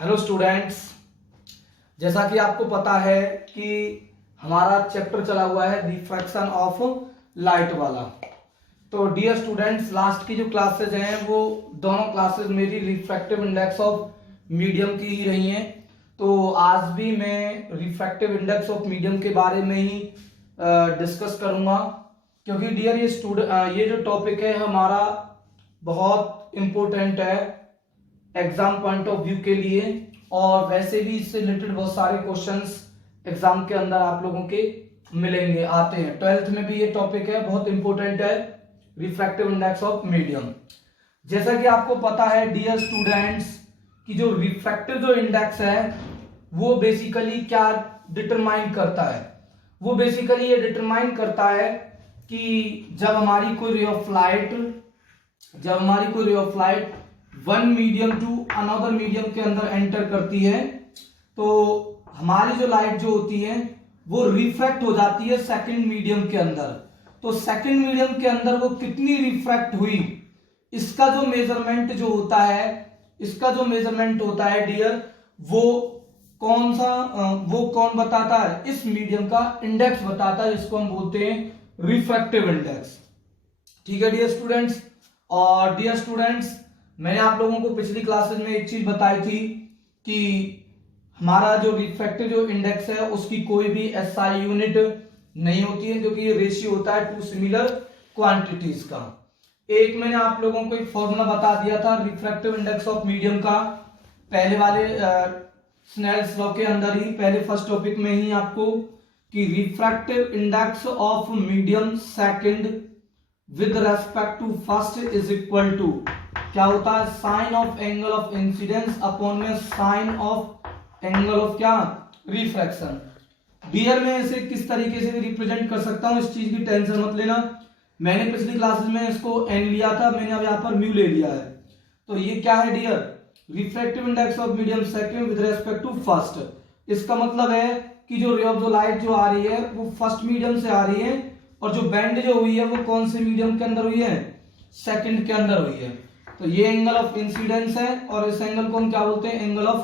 Hello students, जैसा कि आपको पता है कि हमारा चैप्टर चला हुआ है रिफ्रैक्शन ऑफ लाइट वाला। तो डियर स्टूडेंट्स, लास्ट की जो क्लासेज हैं वो दोनों क्लासेज मेरी रिफ्रैक्टिव इंडेक्स ऑफ मीडियम की ही रही हैं। तो आज भी मैं रिफ्रैक्टिव इंडेक्स ऑफ मीडियम के बारे में ही डिस्कस करूंगा, क्योंकि डियर ये जो टॉपिक है हमारा बहुत इम्पोर्टेंट है एग्जाम पॉइंट ऑफ व्यू के लिए, और वैसे भी इससे रिलेटेड बहुत सारे क्वेश्चंस एग्जाम के अंदर आप लोगों के मिलेंगे, आते हैं। 12th में भी ये टॉपिक है, बहुत इंपॉर्टेंट है रिफ्रैक्टिव इंडेक्स ऑफ मीडियम। जैसा कि आपको पता है डियर स्टूडेंट्स कि जो रिफ्रैक्टिव जो इंडेक्स है वो बेसिकली क्या डिटरमाइन करता है, वो बेसिकली ये डिटरमाइन करता है कि जब हमारी कोई ray of light one medium to another medium के अंदर एंटर करती है तो हमारी जो लाइट जो होती है वो रिफ्रैक्ट हो जाती है सेकंड मीडियम के अंदर। तो सेकंड मीडियम के अंदर वो कितनी रिफ्रैक्ट हुई, इसका जो मेजरमेंट होता है डियर, वो कौन बताता है, इस मीडियम का इंडेक्स बताता है, जिसको हम बोलते हैं रिफ्रैक्टिव इंडेक्स। ठीक है डियर स्टूडेंट्स। और डियर स्टूडेंट्स, मैंने आप लोगों को पिछली क्लासेस में एक चीज बताई थी कि हमारा जो रिफ्रैक्टिव जो इंडेक्स है उसकी कोई भी एसआई यूनिट नहीं होती है, क्योंकि ये रेशियो होता है टू सिमिलर क्वांटिटीज का। एक मैंने आप लोगों को एक फॉर्मूला बता दिया था रिफ्रैक्टिव इंडेक्स ऑफ मीडियम का, पहले वाले स्नेल्स लॉ के अंदर ही, पहले फर्स्ट टॉपिक में ही आपको, कि refractive index of medium second with respect to first is equal to क्या होता है, sine of angle of incidence upon में साइन ऑफ एंगल ऑफ क्या, रिफ्रैक्शन। डियर में इसे किस तरीके से रिप्रेजेंट कर सकता हूं, इस चीज की टेंशन मत लेना। मैंने पिछली क्लासेस में इसको एन लिया था, मैंने अब यहाँ पर म्यू ले लिया है। तो ये क्या है dear, refractive index of medium second with respect to first. इसका मतलब है कि जो रे ऑफ द लाइट जो आ रही है वो फर्स्ट मीडियम से आ रही है, और जो बैंड जो हुई है वो कौन से मीडियम के अंदर हुई है, सेकंड के अंदर हुई है। तो ये एंगल ऑफ इंसिडेंस है, और इस एंगल को हम क्या बोलते हैं, एंगल ऑफ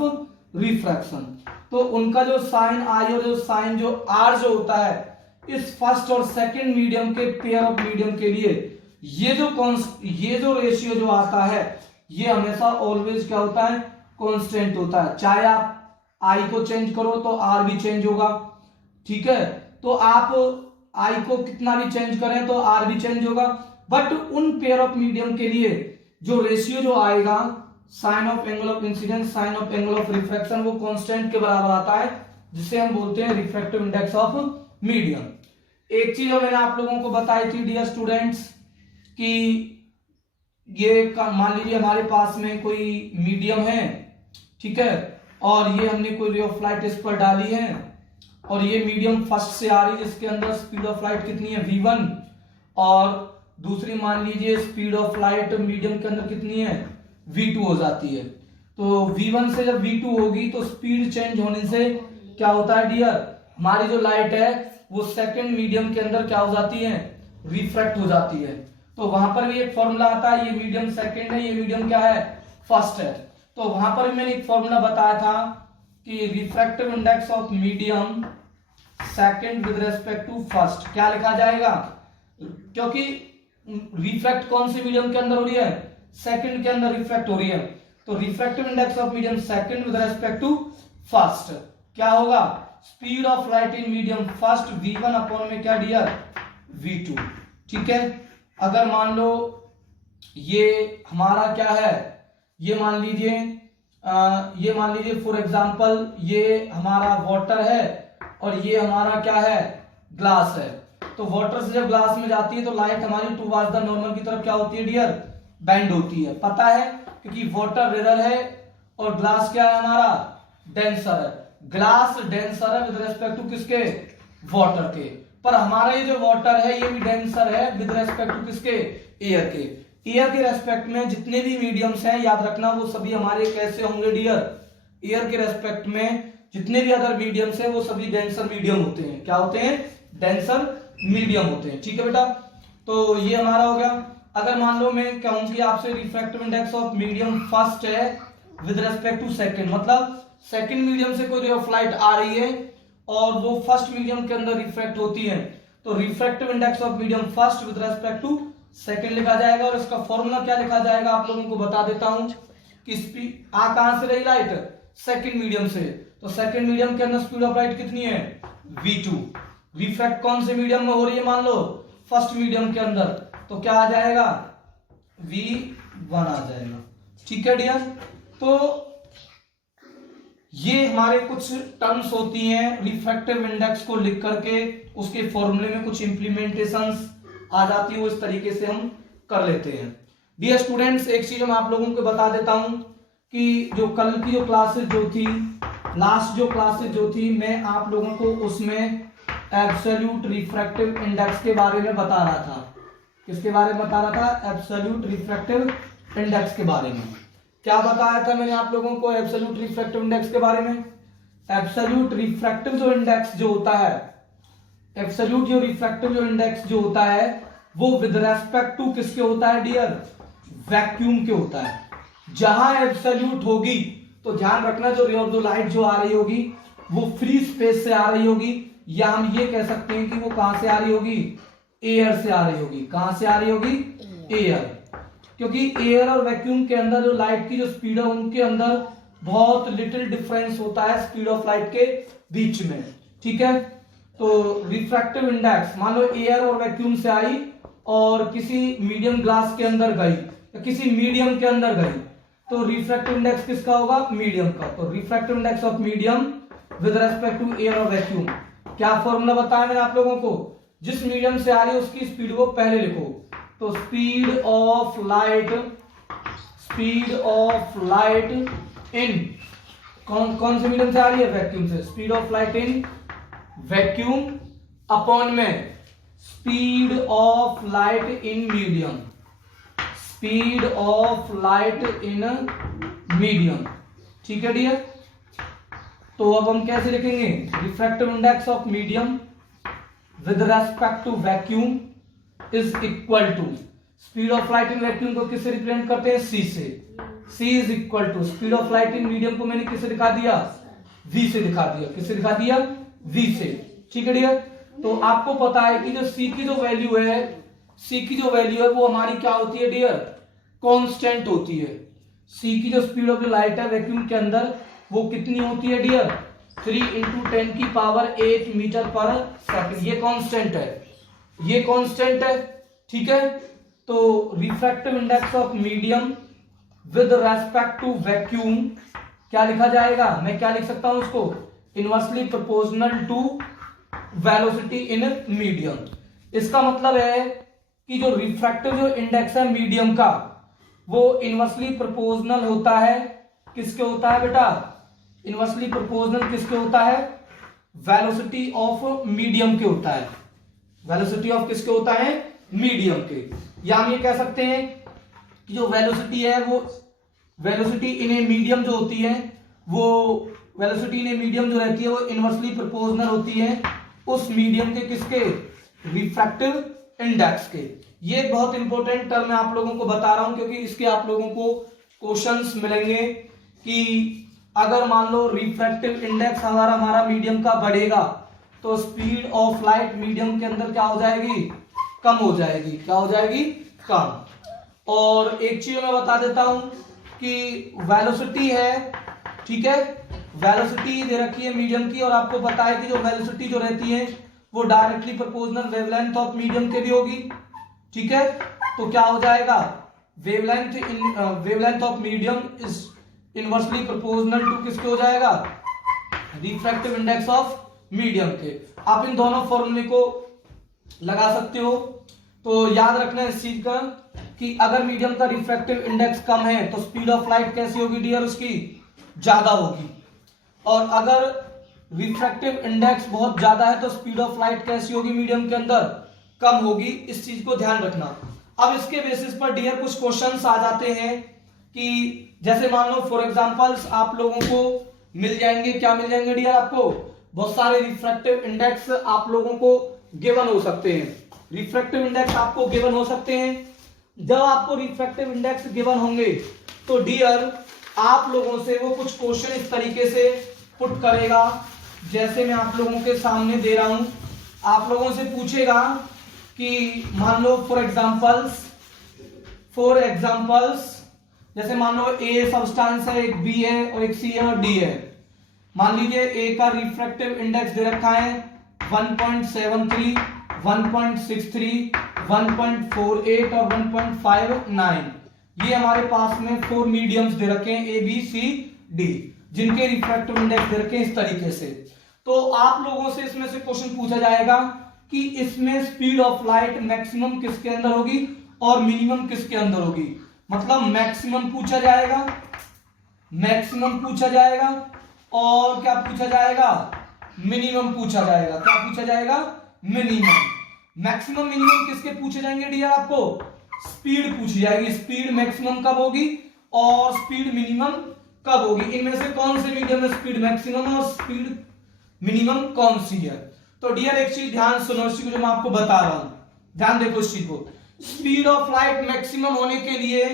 रिफ्रैक्शन। तो उनका जो साइन आई और जो साइन जो आर जो होता है, इस फर्स्ट और सेकंड मीडियम के पेयर ऑफ मीडियम के लिए ये जो रेशियो जो आता है ये हमेशा ऑलवेज क्या होता है, कांस्टेंट होता है। चाहे आप आई को चेंज करो तो आर भी चेंज होगा, ठीक है। तो आप आई को कितना भी चेंज करें तो आर भी चेंज होगा, बट उन पेयर ऑफ मीडियम के लिए जो रेशियो जो आएगा sine of angle of incidence sine of angle of refraction वो कांस्टेंट के बराबर आता है, जिसे हम बोलते हैं रिफ्रैक्टिव इंडेक्स ऑफ मीडियम। एक चीज मैंने आप लोगों को बताई थी डियर स्टूडेंट्स कि ये मान लीजिए हमारे पास में कोई मीडियम है, ठीक है, और ये हमने कोई रे ऑफ लाइट इस पर डाली है, और ये मीडियम फर्स्ट से आ रही है, जिसके अंदर स्पीड ऑफ लाइट कितनी है v1, और दूसरी मान लीजिए स्पीड ऑफ लाइट मीडियम के अंदर कितनी है, v2 हो जाती है। तो v1 से जब v2 होगी तो स्पीड चेंज होने से क्या होता है डियर, हमारी जो लाइट है वो सेकंड मीडियम के अंदर क्या हो जाती है, रिफ्रैक्ट हो जाती है। तो वहां पर भी एक फॉर्मूला आता है, ये मीडियम सेकंड है, ये मीडियम क्या है, फर्स्ट है। तो वहां पर भी मैंने एक फॉर्मूला बताया था कि refractive index of medium second with respect to first क्या लिखा जाएगा, क्योंकि रिफ्रैक्ट कौन से मीडियम के अंदर हो रही है, सेकंड के अंदर रिफ्रैक्ट हो रही है। तो refractive index of medium second with respect to first क्या होगा, speed of light in medium first v1 upon में क्या डियर, v2, ठीक है। अगर मान लो ये हमारा क्या है, ये मान लीजिए फॉर एग्जांपल ये हमारा वाटर है और ये हमारा क्या है, ग्लास है। तो वाटर से जब ग्लास में जाती है तो लाइट हमारी टुवर्ड्स द नॉर्मल की तरफ क्या होती है डियर, बेंड होती है, पता है, क्योंकि वाटर रेयर है और ग्लास क्या है हमारा, डेंसर है। ग्लास डेंसर है विद रेस्पेक्ट टू किसके, वाटर के, पर हमारा ये जो वाटर है ये भी डेंसर है विद रेस्पेक्ट टू किसके, एयर के। एयर के रेस्पेक्ट में जितने भी मीडियम्स हैं याद रखना वो सभी हमारे कैसे होंगे डियर, एयर के रेस्पेक्ट में जितने भी अदर मीडियम्स हैं वो सभी डेंसर मीडियम होते हैं, क्या होते हैं, डेंसर मीडियम होते हैं, ठीक है बेटा। तो ये हमारा हो गया। अगर मान लो मैं कहूं कि आपसे refractive index of medium first है विद रेस्पेक्ट टू सेकंड, मतलब सेकंड मीडियम से कोई रे ऑफ लाइट आ रही है और वो फर्स्ट मीडियम के अंदर रिफ्रैक्ट होती है, तो refractive index of medium first with respect to second लिखा जाएगा। और इसका फॉर्मूला क्या लिखा जाएगा आप लोगों को बता देता हूं कि स्पीड आ कहां से रही लाइट, सेकंड मीडियम से, तो सेकंड मीडियम के अंदर स्पीड ऑफ लाइट कितनी है v2। रिफ्रैक्ट कौन से मीडियम में हो रही है, मान लो फर्स्ट मीडियम के अंदर, तो क्या आ जाएगा v1 आ जाएगा। ठीक है डियर, तो ये हमारे कुछ टर्म्स होती हैं रिफ्रैक्टिव इंडेक्स को लिख करके उसके फॉर्मूले में कुछ इंप्लीमेंटेशंस आ जाती है, वो इस तरीके से हम कर लेते हैं। डियर स्टूडेंट्स, एक चीज मैं आप लोगों को बता देता हूं कि जो कल की जो क्लासेस जो थी, लास्ट जो क्लासेस जो थी, मैं आप लोगों को उसमें एब्सोल्यूट रिफ्रैक्टिव इंडेक्स के बारे में बता रहा था। किसके बारे में बता रहा था, एब्सोल्यूट रिफ्रैक्टिव इंडेक्स के बारे में। क्या बताया था मैंने आप लोगों को एब्सोल्यूट रिफ्रैक्टिव इंडेक्स के बारे में? एब्सोल्यूट रिफ्रैक्टिव जो इंडेक्स जो होता है, एब्सोल्यूट जो रिफ्रैक्टिव जो इंडेक्स जो होता है वो विद रेस्पेक्ट टू किसके होता है डियर, वैक्यूम के होता है। जहां एब्सोल्यूट होगी तो ध्यान रखना जो रे ऑफ द लाइट जो आ रही होगी वो फ्री स्पेस से आ रही होगी, या हम ये कह सकते हैं कि वो कहां से आ रही होगी, एयर से आ रही होगी। कहां से आ रही होगी, एयर, क्योंकि एयर और वैक्यूम के अंदर जो लाइट की जो स्पीड है उनके अंदर बहुत लिटिल डिफरेंस होता है स्पीड ऑफ लाइट के बीच में। ठीक है, तो रिफ्रैक्टिव इंडेक्स मान लो एयर और वैक्यूम से आई और किसी मीडियम ग्लास के अंदर गई या किसी मीडियम के अंदर गई, तो रिफ्रैक्टिव इंडेक्स किसका होगा, मीडियम का। तो refractive index of medium with respect to air और वैक्यूम, क्या फॉर्मूला बताया मैंने आप लोगों को, जिस मीडियम से आ रही है उसकी स्पीड को पहले लिखो, तो स्पीड ऑफ लाइट इन कौन से मीडियम से आ रही है, वैक्यूम से, speed of light in vacuum upon में speed of light in medium, speed of light in medium. ठीक है डियर, तो अब हम कैसे लिखेंगे, refractive index of medium with respect to vacuum is equal to speed of light in vacuum को किससे रिप्रेजेंट करते हैं, c से। c is equal to speed of light in medium को मैंने किससे दिखा दिया, v से दिखा दिया। किससे दिखा दिया, v से। ठीक है डियर, तो आपको पता है कि जो c की जो वैल्यू है, c की जो वैल्यू है वो हमारी क्या होती है डियर, कांस्टेंट होती है। c की जो स्पीड ऑफ लाइट है वैक्यूम के अंदर वो कितनी होती है डियर, 3 × 10⁸ मीटर पर सेकंड। ये कांस्टेंट है, ये कांस्टेंट है। ठीक है, तो refractive index of medium with respect to vacuum क्या लिखा जाएगा, मैं क्या लिख सकता हूं उसको, inversely proportional to velocity in medium. इसका मतलब है कि जो रिफ्रैक्टिव जो इंडेक्स है मीडियम का वो इनवर्सली प्रोपोर्शनल होता है, किसके होता है बेटा, इनवर्सली प्रोपोर्शनल किसके होता है, वेलोसिटी ऑफ मीडियम के होता है। वेलोसिटी ऑफ किसके होता है, मीडियम के। या हम ये कह सकते हैं कि जो वेलोसिटी है वो वेलोसिटी इन ए मीडियम जो होती है, वो वेलोसिटी इन ए मीडियम जो रहती है वो इनवर्सली प्रोपोर्शनल होती है उस मीडियम के किसके, रिफ्रैक्टिव इंडेक्स के। ये बहुत इंपॉर्टेंट टर्म मैं आप लोगों को बता रहा हूं क्योंकि इसके आप लोगों को क्वेश्चंस मिलेंगे कि अगर मान लो रिफ्रैक्टिव इंडेक्स हमारा मीडियम का बढ़ेगा तो स्पीड ऑफ लाइट मीडियम के अंदर क्या हो जाएगी, कम हो जाएगी। क्या हो जाएगी, कम। और एक चीज मैं बता देता हूं कि वेलोसिटी है, ठीक है, वेलोसिटी दे रखी है मीडियम की और आपको पता है कि जो वेलोसिटी जो रहती है वो directly proportional wavelength of medium के भी होगी। ठीक है, तो क्या हो जाएगा, wavelength of medium is inversely proportional to किसके हो जाएगा, रिफ्रैक्टिव इंडेक्स ऑफ मीडियम के। आप इन दोनों फॉर्मूले को लगा सकते हो। तो याद रखना इस चीज का कि अगर मीडियम का रिफ्रैक्टिव इंडेक्स कम है तो स्पीड ऑफ लाइट कैसी होगी डियर, उसकी ज्यादा होगी। और अगर रिफ्रैक्टिव इंडेक्स बहुत ज्यादा है तो स्पीड ऑफ लाइट कैसी होगी, मीडियम के अंदर कम होगी। इस चीज को ध्यान रखना। अब इसके बेसिस पर डियर कुछ क्वेश्चंस आ जाते हैं कि जैसे मान लो फॉर एग्जांपल्स आप लोगों को मिल जाएंगे, क्या मिल जाएंगे डियर, आपको बहुत सारे रिफ्रैक्टिव इंडेक्स आप लोगों को गिवन हो सकते हैं। रिफ्रैक्टिव इंडेक्स आपको गिवन हो सकते हैं। जब आपको रिफ्रैक्टिव इंडेक्स गिवन होंगे तो डियर आप लोगों से वो कुछ क्वेश्चन इस तरीके से पुट करेगा, जैसे मैं आप लोगों के सामने दे रहा हूं। आप लोगों से पूछेगा कि मान लो फॉर एग्जांपल्स जैसे मान लो ए सब्सटेंस है, एक बी है और एक सी है और डी है। मान लीजिए ए का रिफ्रैक्टिव इंडेक्स दे रखा है 1.73, 1.63, 1.48 और 1.59। ये हमारे पास में 4 मीडियम्स दे रखे हैं ए बी सी डी, जिनके रिफ्रैक्टिव इंडेक्स दे रखे हैं इस तरीके से। तो आप लोगों से इसमें से क्वेश्चन पूछा जाएगा कि इसमें स्पीड ऑफ लाइट मैक्सिमम किसके अंदर होगी और मिनिमम किसके अंदर होगी। मतलब मैक्सिमम पूछा जाएगा, मैक्सिमम पूछा जाएगा और क्या पूछा जाएगा, मिनिमम पूछा जाएगा। क्या पूछा जाएगा, मिनिमम। मैक्सिमम मिनिमम किसके पूछे जाएंगे डियर, आपको स्पीड पूछी जाएगी। स्पीड मैक्सिमम कब होगी और स्पीड मिनिमम कब होगी, इनमें से कौन से मीडियम में स्पीड मैक्सिमम और स्पीड मिनिमम कौन सी है। तो डियर एक चीज ध्यान सुनो, इसी को जो मैं आपको बता रहा हूं, ध्यान देखो इस चीज को। स्पीड ऑफ लाइट मैक्सिमम होने के लिए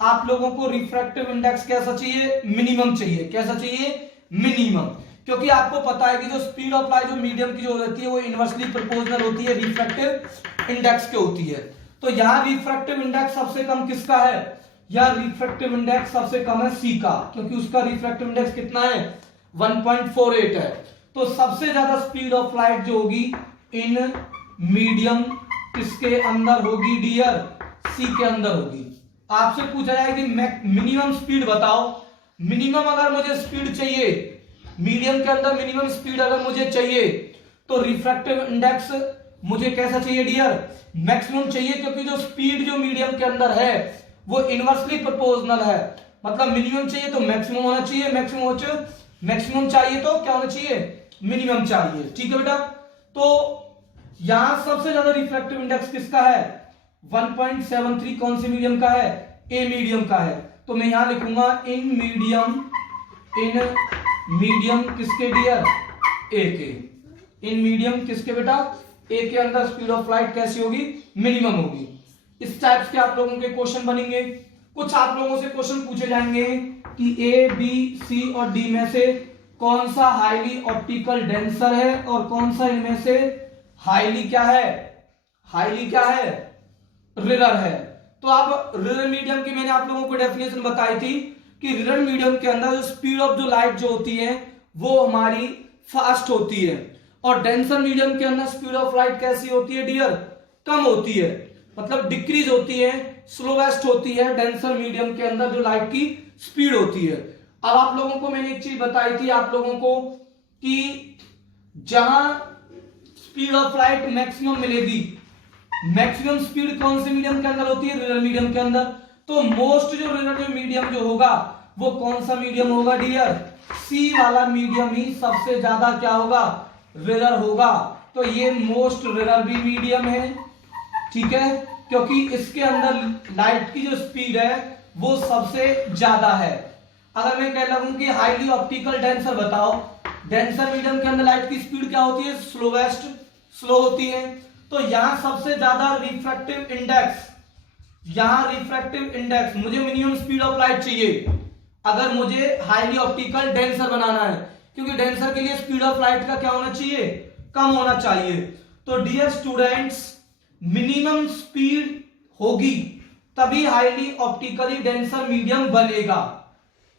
आप लोगों को रिफ्रैक्टिव इंडेक्स कैसा चाहिए, मिनिमम चाहिए। कैसा चाहिए, मिनिमम। क्योंकि आपको पता है कि जो स्पीड ऑफ लाइट जो मीडियम की जो होती है वो इनवर्सली प्रोपोर्शनल होती है रिफ्रैक्टिव इंडेक्स के होती है। तो यहां रिफ्रैक्टिव इंडेक्स सबसे कम किसका है, या रिफ्रैक्टिव इंडेक्स सबसे कम है सी का, क्योंकि उसका रिफ्रैक्टिव इंडेक्स कितना है 1.48 है। तो सबसे ज्यादा स्पीड ऑफ लाइट जो होगी इन मीडियम किसके अंदर होगी डियर, सी के अंदर होगी। आपसे पूछा जाए कि मिनिमम स्पीड बताओ। मिनिमम अगर मुझे स्पीड चाहिए मीडियम के अंदर, मिनिमम स्पीड अगर मुझे चाहिए तो रिफ्रैक्टिव इंडेक्स मुझे कैसा चाहिए डियर, मैक्सिमम चाहिए। क्योंकि जो स्पीड जो मीडियम के अंदर है वो इनवर्सली प्रोपोर्शनल है। मतलब मिनिमम चाहिए तो मैक्सिमम होना चाहिए, मैक्सिमम चाहिए तो क्या होना चाहिए, मिनिमम चाहिए। ठीक है बेटा। तो यहां सबसे ज्यादा रिफ्रैक्टिव इंडेक्स किसका है 1.73, कौन से मीडियम का है, ए मीडियम का है। तो मैं यहां लिखूंगा इन मीडियम किसके डियर, ए के। इन मीडियम किसके बेटा, ए के अंदर स्पीड ऑफ लाइट कैसी होगी, मिनिमम होगी। इस टाइप के आप लोगों के क्वेश्चन बनेंगे। कुछ आप लोगों से क्वेश्चन पूछे जाएंगे कि ए बी सी और डी में से कौन सा हाईली ऑप्टिकल डेंसर है और कौन सा इनमें से हाईली क्या है, रिरर है। तो आप रिरर मीडियम की मैंने आप लोगों को डेफिनेशन बताई थी कि रिरर मीडियम के अंदर जो स्पीड ऑफ जो लाइट जो होती है वो हमारी फास्ट होती है, और डेंसर मीडियम के अंदर स्पीड ऑफ लाइट कैसी होती है डियर, कम होती है। मतलब डिक्रीज होती है, स्लोवेस्ट होती है डेंसर मीडियम के अंदर जो लाइट की स्पीड होती है। अब आप लोगों को मैंने एक चीज बताई थी आप लोगों को कि जहां स्पीड ऑफ लाइट मैक्सिमम मिलेगी, मैक्सिमम स्पीड कौन से मीडियम के अंदर होती है, रिरर मीडियम के अंदर। तो मोस्ट जो रिरर जो मीडियम जो होगा वो कौन सा मीडियम होगा डियर, सी वाला मीडियम ही सबसे ज्यादा क्या होगा, रिरर होगा। तो ये मोस्ट रिरर भी मीडियम है, ठीक है, क्योंकि इसके अंदर लाइट की जो स्पीड है वो सबसे ज्यादा है। अगर मैं कह लगूं कि हाईली ऑप्टिकल डेंसर बताओ, डेंसर मीडियम के अंदर लाइट की स्पीड क्या होती है, स्लो होती है। तो यहां सबसे ज्यादा रिफ्रैक्टिव इंडेक्स, मुझे मिनिमम स्पीड ऑफ लाइट चाहिए अगर मुझे हाईली ऑप्टिकल डेंसर बनाना है, क्योंकि डेंसर के लिए स्पीड ऑफ लाइट का क्या होना चाहिए, कम होना चाहिए। तो डियर स्टूडेंट्स, मिनिमम स्पीड होगी तभी हाईली ऑप्टिकली डेंसर मीडियम बनेगा,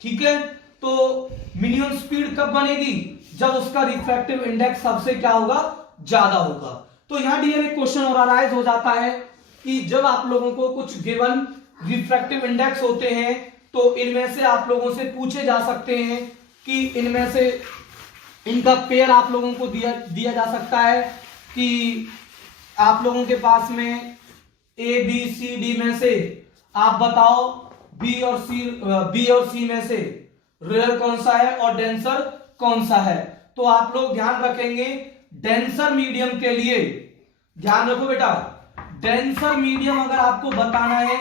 ठीक है। तो मिनिमम स्पीड कब बनेगी, जब उसका रिफ्रैक्टिव इंडेक्स सबसे क्या होगा, ज्यादा होगा। तो यहां डियर एक क्वेश्चन और अराइज हो जाता है कि जब आप लोगों को कुछ गिवन रिफ्रैक्टिव इंडेक्स होते हैं तो इनमें से आप लोगों से पूछे जा सकते हैं कि इनमें से इनका पेयर आप लोगों को दिया जा सकता है कि आप लोगों के पास में ए बी सी डी में से आप बताओ बी और सी में से रिरर कौन सा है और डेंसर कौन सा है। तो आप लोग ध्यान रखेंगे डेंसर मीडियम के लिए, ध्यान रखो बेटा, डेंसर मीडियम अगर आपको बताना है,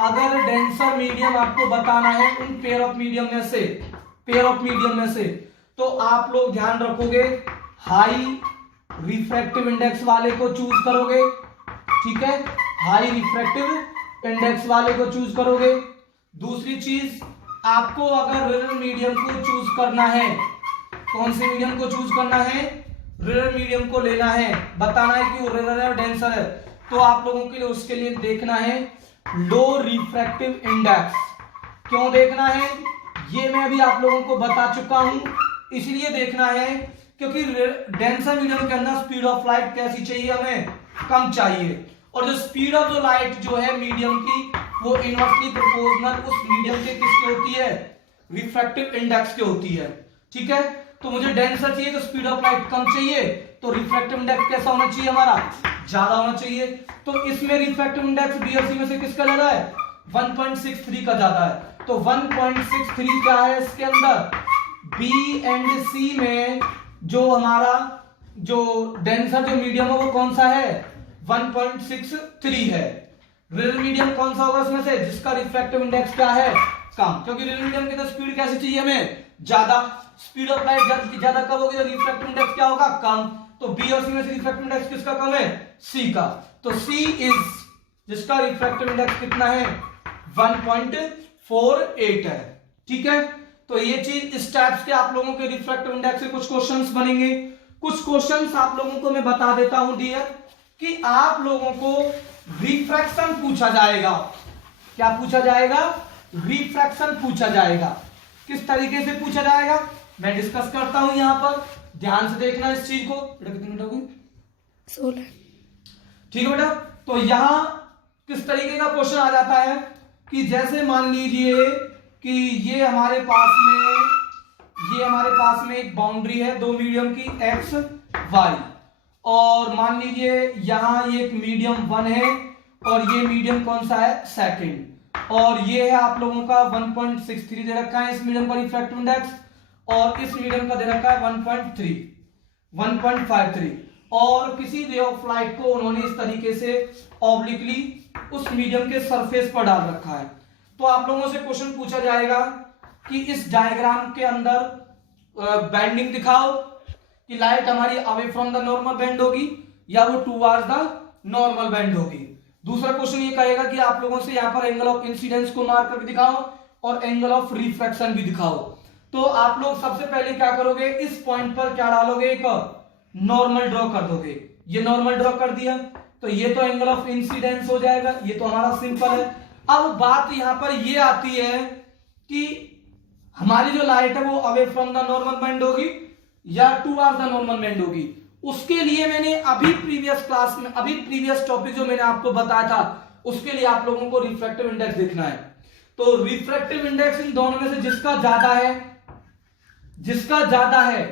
अगर डेंसर मीडियम आपको बताना है उन पेयर ऑफ मीडियम में से तो आप लोग ध्यान रखोगे हाई रिफ्रैक्टिव इंडेक्स वाले को चूज करोगे, ठीक है, हाई रिफ्रैक्टिव इंडेक्स वाले को चूज करोगे। दूसरी चीज आपको अगर रिरर मीडियम को चूज करना है, कौन से मीडियम को चूज करना है, रिरर मीडियम को लेना है, बताना है कि वो रिरर है और डेंसर है, तो आप लोगों के लिए उसके लिए देखना है लो रिफ्रैक्टिव इंडेक्स। क्यों देखना है, ये मैं अभी आप लोगों को बता चुका हूं, इसलिए देखना है क्योंकि डेंसर मीडियम के अंदर स्पीड ऑफ लाइट कैसी चाहिए, हमें कम चाहिए, और जो स्पीड ऑफ जो लाइट जो है मीडियम की वो इनवर्सली प्रोपोर्शनल उस मीडियम के किसके होती है, रिफ्रैक्टिव इंडेक्स के होती है। ठीक है, तो मुझे डेंसर चाहिए तो स्पीड ऑफ लाइट कम चाहिए, तो रिफ्रैक्टिव इंडेक्स कैसा होना चाहिए, हमारा ज्यादा होना चाहिए। तो इसमें रिफ्रैक्टिव इंडेक्स बी और सी में से किसका ज्यादा है, 1.63 का ज्यादा है। तो 1.63 क्या है इसके अंदर, बी एंड सी में जो हमारा जो डेंसर जो मीडियम है वो कौन सा है, 1.63 है। रियल मीडियम कौन सा होगा इसमें से, जिसका रिफ्रैक्टिव इंडेक्स क्या है, कम, क्योंकि रियल मीडियम की तो स्पीड कैसे चाहिए हमें, ज्यादा। स्पीड ऑफ लाइट ज्यादा कब होगी तो रिफ्रैक्टिव इंडेक्स क्या होगा, कम। तो बी और सी में से रिफ्रैक्टिव इंडेक्स किसका कम है, सी का। तो सी इज, जिसका रिफ्रैक्टिव इंडेक्स कितना है, 1.48 है। ठीक है, तो ये चीज इस टाइप के आप लोगों के रिफ्रैक्टिव इंडेक्स से कुछ क्वेश्चंस बनेंगे। कुछ क्वेश्चंस आप लोगों को मैं बता देता हूं डियर, कि आप लोगों को रिफ्रैक्शन पूछा जाएगा। क्या पूछा जाएगा, रिफ्रैक्शन पूछा जाएगा। किस तरीके से पूछा जाएगा मैं डिस्कस करता हूं यहां पर, ध्यान से देखना इस चीज को। बेटा कितने मिनट हो गए, 16। ठीक है बेटा। तो यहां किस तरीके का क्वेश्चन आ जाता है कि जैसे मान लीजिए कि ये हमारे पास में एक बाउंड्री है दो मीडियम की एक्स वाई, और मान लीजिए यहां ये एक मीडियम 1 है और ये मीडियम कौन सा है, सेकंड, और ये है आप लोगों का 1.63 दे रखा है इस मीडियम का रिफ्रैक्टिव इंडेक्स, और इस मीडियम का दे रखा है 1.53, और किसी रे ऑफ लाइट को उन्होंने इस तरीके से ऑब्लिकली उस मीडियम के सरफेस पर डाल रखा है। तो आप लोगों से क्वेश्चन पूछा जाएगा कि इस डायग्राम के अंदर बेंडिंग दिखाओ, कि लाइट हमारी away from the normal bend होगी या वो टुवर्ड्स द नॉर्मल बेंड होगी। दूसरा क्वेश्चन ये कहेगा कि आप लोगों से यहाँ पर एंगल ऑफ इंसिडेंस को मार्क करके दिखाओ और एंगल ऑफ रिफ्रैक्शन भी दिखाओ। तो आप लोग सबसे पहले क्या करोगे, इस पॉइंट पर क्या डालोगे, एक नॉर्मल ड्रॉ कर दोगे। ये नॉर्मल ड्रॉ कर दिया तो ये तो एंगल ऑफ इंसिडेंस हो जाएगा, ये तो हमारा सिंपल है। अब बात यहां पर ये आती है कि हमारी जो लाइट है वो away from the normal bend होगी या टुवर्ड्स द नॉर्मल बेंड होगी। उसके लिए मैंने अभी प्रीवियस टॉपिक जो मैंने आपको बताया था, उसके लिए आप लोगों को रिफ्रैक्टिव इंडेक्स देखना है। तो रिफ्रैक्टिव इंडेक्स इन दोनों में से जिसका ज्यादा है,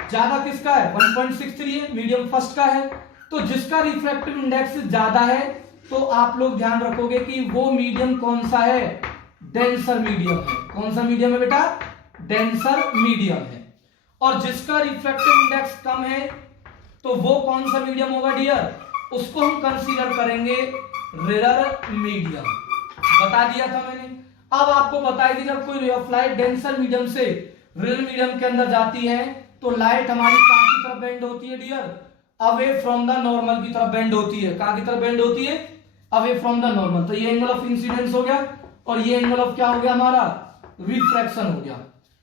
ज्यादा किसका है, 1.63 है, मीडियम फर्स्ट का है। तो जिसका रिफ्रैक्टिव इंडेक्स ज्यादा है तो आप लोग ध्यान रखोगे कि वो मीडियम कौन सा है, डेंसर मीडियम है। कौन सा मीडियम है बेटा, डेंसर मीडियम है। और जिसका रिफ्रैक्टिव इंडेक्स कम है तो वो कौन सा मीडियम होगा डियर, उसको हम कंसीडर करेंगे रेयर मीडियम। बता दिया था मैंने। अब आपको बताई थी जब कोई ray of light denser medium से रेयर मीडियम के अंदर जाती है तो लाइट हमारी कहां की तरफ बेंड होती है dear, away from the normal की तरफ बेंड होती है। कहां की तरफ बेंड होती है, अवे फ्रॉम द नॉर्मल। तो ये एंगल ऑफ इंसिडेंस हो गया और ये एंगल ऑफ क्या हो गया, हमारा रिफ्रैक्शन हो गया।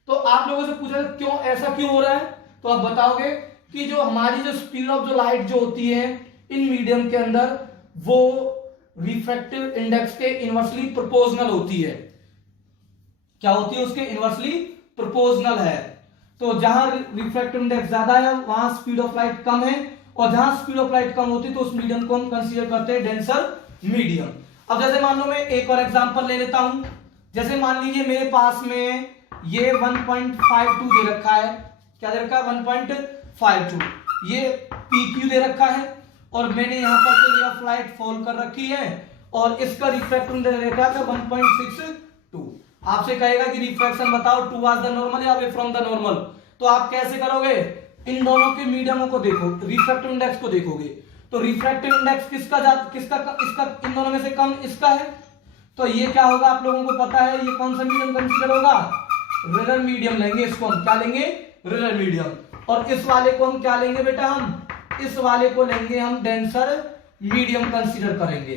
तो आप लोगों से पूछा क्यों, ऐसा क्यों हो रहा है, तो आप बताओगे कि जो हमारी जो स्पीड ऑफ जो लाइट जो होती है इन मीडियम के अंदर वो रिफ्रैक्टिव इंडेक्स के इनवर्सली प्रोपोर्शनल होती है। क्या होती है, उसके इनवर्सली प्रोपोर्शनल है। तो जहां रिफ्रैक्टिव इंडेक्स ज्यादा है वहां स्पीड ऑफ लाइट कम है, और जहां स्पीड ऑफ लाइट कम होती है तो उस मीडियम को हम कंसीडर करते हैं डेंसर मीडियम। अब जैसे मान लो मैं एक और एग्जांपल ले लेता हूं। जैसे मान लीजिए मेरे पास में ये 1.52 दे रखा है, क्या दे रखा है, 1.52, ये PQ दे रखा है, और मैंने यहां पर कोई रे ऑफ लाइट फॉल कर रखी है और इसका रिफ्रैक्टिव इंडेक्स दे रखा है 1.62। आपसे कहेगा कि रिफ्रैक्शन बताओ टुवर्ड्स द नॉर्मल या अवे फ्रॉम द नॉर्मल। तो आप कैसे करोगे, इन दोनों के मीडियमों को देखो, रिफ्रैक्टिव इंडेक्स को देखोगे। तो रिफ्रैक्टिव इंडेक्स इसका इन दोनों में से कम इसका है, तो ये क्या होगा आप लोगों को पता है, ये कौन सा मीडियम कंसीडर होगा, रेयर मीडियम लेंगे। इसको हम क्या लेंगे, रेयर मीडियम। और इस वाले को हम क्या लेंगे बेटा, हम इस वाले को लेंगे हम डेंसर मीडियम कंसीडर करेंगे।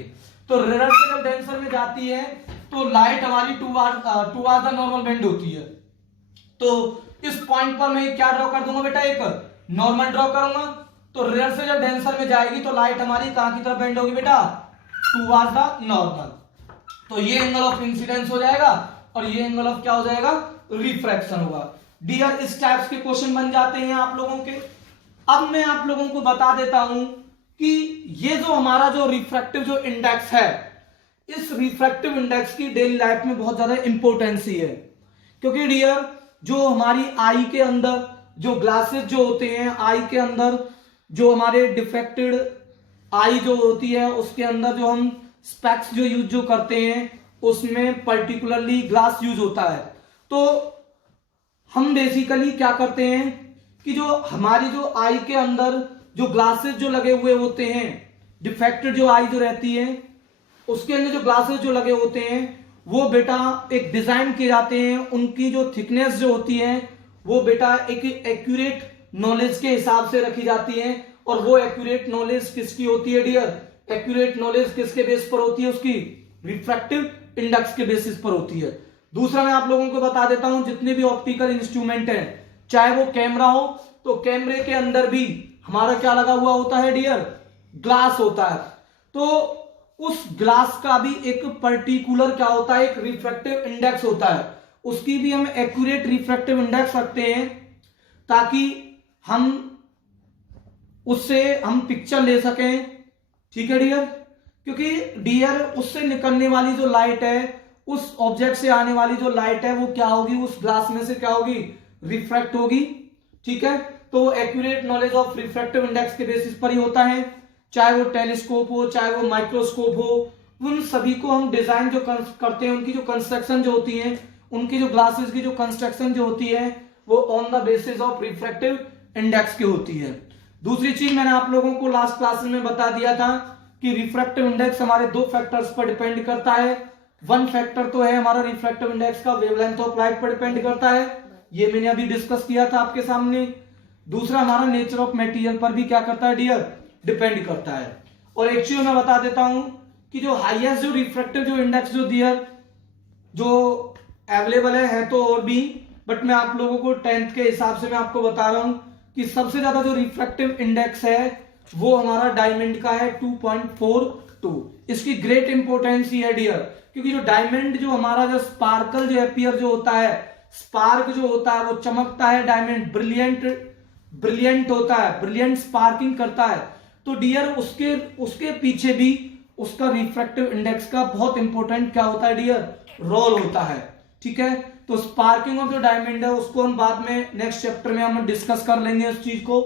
तो रेयर से जब डेंसर में जाती है तो लाइट हमारी टूवर्ड्स द नॉर्मल बेंड होती है। तो इस पॉइंट पर मैं क्या ड्रॉ कर दूंगा बेटा, एक नॉर्मल ड्रॉ करूंगा। तो रेयर से जब डेंसर में जाएगी तो लाइट हमारी कहां की तरफ बेंड होगी बेटा, टूवर्ड्स द नॉर्मल। तो ये एंगल ऑफ इंसिडेंस हो जाएगा और ये एंगल ऑफ क्या हो जाएगा, रिफ्रैक्शन होगा। डियर इस टाइप्स के क्वेश्चन बन जाते हैं आप लोगों के। अब मैं आप लोगों को बता देता हूं कि ये जो हमारा जो रिफ्रैक्टिव जो इंडेक्स है, इस रिफ्रैक्टिव इंडेक्स की डेली लाइफ में बहुत ज्यादा इंपॉर्टेंस है, क्योंकि डियर जो हमारी आई के अंदर जो ग्लासेस जो होते हैं, आई के अंदर जो हमारे डिफेक्टेड आई जो होती है उसके अंदर जो हम स्पेक्स जो यूज जो करते हैं उसमें पर्टिकुलरली ग्लास यूज होता है। तो हम बेसिकली क्या करते हैं कि जो हमारी जो आई के अंदर जो ग्लासेस जो लगे हुए होते हैं, डिफेक्टेड जो आई जो रहती है उसके अंदर जो ग्लासेस जो लगे होते हैं वो बेटा एक डिजाइन किए जाते हैं, उनकी जो थिकनेस जो होती है वो बेटा एक एक्यूरेट नॉलेज के हिसाब से रखी जाती है। और वो एक्यूरेट नॉलेज किसकी होती है डियर, एक्यूरेट नॉलेज किसके बेस पर होती है, उसकी रिफ्रैक्टिव इंडेक्स के बेसिस पर होती है। दूसरा मैं आप लोगों को बता देता हूं, जितने भी ऑप्टिकल इंस्ट्रूमेंट हैं, चाहे वो कैमरा हो तो कैमरे के अंदर भी हमारा क्या लगा हुआ होता है डियर, ग्लास होता है। तो उस ग्लास का भी एक पर्टिकुलर क्या होता है, एक रिफ्रैक्टिव इंडेक्स होता है, उसकी भी हम एक्यूरेट रिफ्रैक्टिव इंडेक्स रखते हैं ताकि हम उससे हम पिक्चर ले सकें। ठीक है डियर, क्योंकि डियर उससे निकलने वाली जो लाइट है, उस ऑब्जेक्ट से आने वाली जो लाइट है वो क्या होगी, उस ग्लास में से क्या होगी, रिफ्रैक्ट होगी। ठीक है, तो accurate knowledge of refractive index के बेसिस पर ही होता है, चाहे वो टेलीस्कोप हो चाहे वो माइक्रोस्कोप हो, उन सभी को हम डिजाइन जो करते हैं, उनकी जो कंस्ट्रक्शन जो होती है, उनकी जो ग्लासेस की जो कंस्ट्रक्शन जो होती है वो on the basis of refractive index की होती है। दूसरी चीज मैंने आप लोगों को लास्ट क्लासेस में बता दिया था कि रिफ्रैक्टिव इंडेक्स हमारे दो फैक्टर्स पर डिपेंड करता है। वन फैक्टर तो है हमारा रिफ्रैक्टिव इंडेक्स का वेवलेंथ ऑफ लाइट पर डिपेंड करता है, ये मैंने अभी डिस्कस किया था आपके सामने। दूसरा हमारा नेचर ऑफ मटेरियल पर भी क्या करता है डियर, डिपेंड करता है। और एक चीज मैं बता देता हूं कि जो हाईएस्ट जो रिफ्रैक्टिव जो इंडेक्स जो डियर जो अवेलेबल है तो और भी, बट मैं आप लोगों को 10th के हिसाब से मैं आपको बता रहा हूं कि सबसे ज्यादा जो रिफ्रैक्टिव इंडेक्स है वो हमारा डायमंड का है 2.42। इसकी ग्रेट इंपॉर्टेंस ही है डियर, क्योंकि जो डायमंड जो हमारा जो स्पार्कल जो अपीयर जो होता है, स्पार्क जो होता है वो चमकता है, डायमंड ब्रिलियंट होता है, ब्रिलियंट स्पार्किंग करता है। तो डियर उसके पीछे भी उसका रिफ्रैक्टिव इंडेक्स का बहुत इंपॉर्टेंट क्या होता है डियर, रोल होता है। ठीक है, तो स्पार्किंग ऑफ जो डायमंड है उसको हम बाद में नेक्स्ट चैप्टर में हम डिस्कस कर लेंगे उस चीज को।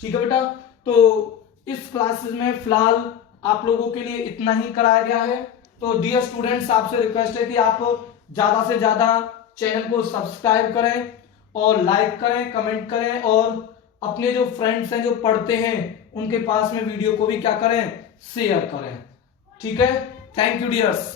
ठीक है बेटा, तो इस क्लासेस में फिलहाल आप लोगों के लिए इतना ही कराया गया है। तो डियर स्टूडेंट्स, आपसे रिक्वेस्ट है कि आप ज्यादा से ज्यादा चैनल को सब्सक्राइब करें और लाइक करें, कमेंट करें, और अपने जो फ्रेंड्स हैं जो पढ़ते हैं उनके पास में वीडियो को भी क्या करें, शेयर करें। ठीक है, थैंक यू डियर्स।